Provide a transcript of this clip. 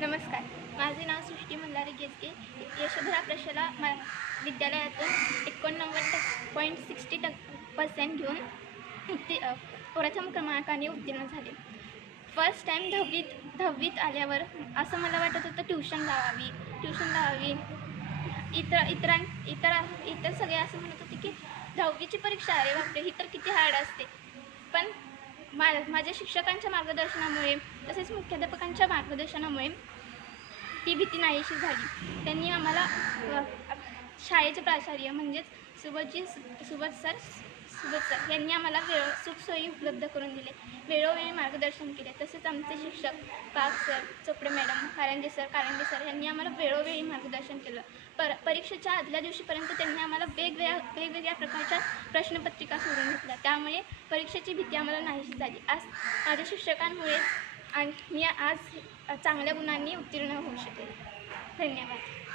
नमस्कार. माझे नाव सृष्टी मल्हारी गेसके यशोधरा प्रशाला मा विद्यालयातून एकोणनव्वद टक् पॉईंट सिक्स्टी टक् पर्सेंट घेऊन उत्ती प्रथम क्रमांकाने उत्तीर्ण झाले. फर्स्ट टाईम दहावीत दहावीत आल्यावर असं मला वाटत होतं ट्युशन लावावी ट्युशन लावावी. इतर इतरां इतर इतर सगळे असं म्हणत होते की दहावीची परीक्षा अरे बापरे ही तर किती हार्ड असते. पण मा माझ्या शिक्षकांच्या मार्गदर्शनामुळे तसेच मुख्याध्यापकांच्या मार्गदर्शनामुळे ती भीती नाहीशी झाली. त्यांनी आम्हाला शाळेचे प्राचार्य म्हणजेच सुबोधजी सुबोध सर सुबोध यांनी आम्हाला वेळ सुखसोयी उपलब्ध करून दिले. वेळोवेळी मार्गदर्शन केले. तसेच आमचे शिक्षक Pak sir Chopde madam Karanje sir Karanje sir यांनी आम्हाला वेळोवेळी मार्गदर्शन केलं. पर परीक्षेच्या आदल्या दिवशीपर्यंत त्यांनी आम्हाला वेगवेगळ्या वेगवेगळ्या प्रकारच्या प्रश्नपत्रिका सोडून घेतल्या. त्यामुळे परीक्षेची भीती आम्हाला नाहीशी झाली. आज माझ्या शिक्षकांमुळेच आणि मी आज चांगल्या गुणांनी उत्तीर्ण होऊ शकेल धन्यवाद.